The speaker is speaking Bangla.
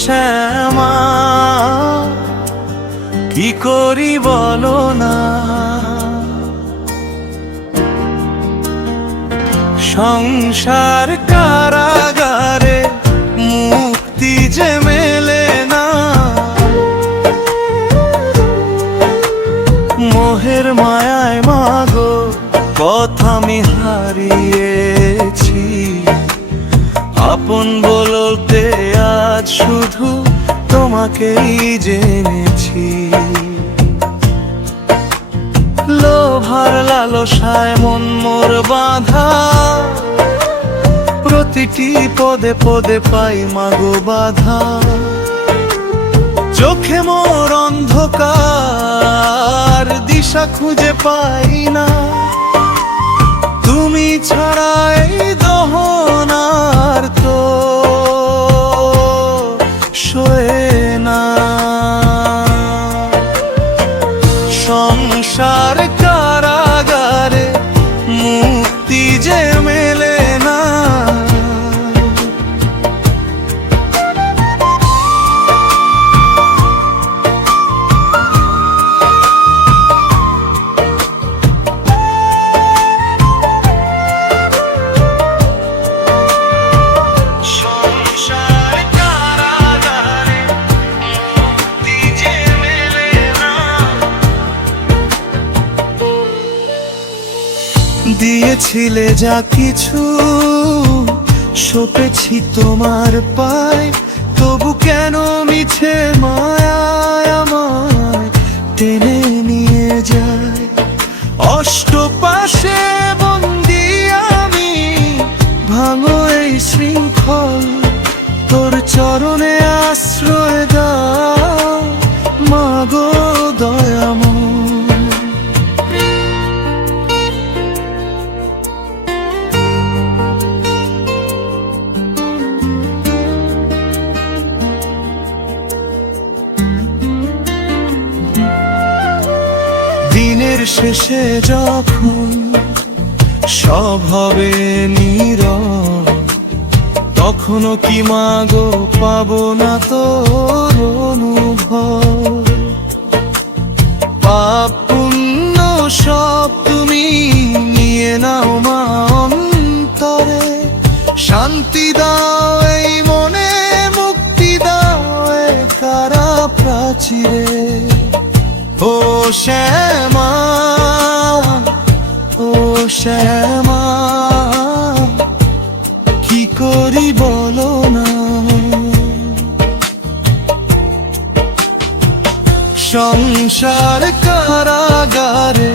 শ্যামা কি করি বলো না, সংসার কারাগারে মুক্তি যে মেলে না, মোহের মায়ায় মাগো কথা আমি হারিয়েছি, আপন বলতে আজ শুধু তোমাকেই জেনেছি। লোভার লালসায় মন মোর বাঁধা, প্রতিটি পদে পদে পাই মাগো বাধা, চোখে মোর অন্ধকার দিশা খুঁজে পাই না, তুমি ছাড়া এই দহনার তো সয়ে না। সংসার কারাগারে মুক্তি যে মেলে না, দিয়েছিলে যা কিছু সপেছি তোমার পায়, তবু কেন মিছে মায়ায় আমায় টেনে নিয়ে যায়। অষ্টপাশে বন্দি আমি, ভাঙো এই শৃঙ্খল, তোর চরণে আশ্রয় দাও মাগো দয়াময়। দিনের শেষে যখন সব হবে নীরব, তখনও কি মাগো পাবো না তোর অনুভব। পাপ পুণ্য সব তুমি নিয়ে নাও মা অন্তরে, শান্তি দাও এই মনে, মুক্তি দাও এ কারা প্রাচীরে। ও শ্যামা, ও শ্যামা কি করি বলো না, সংসার কারাগারে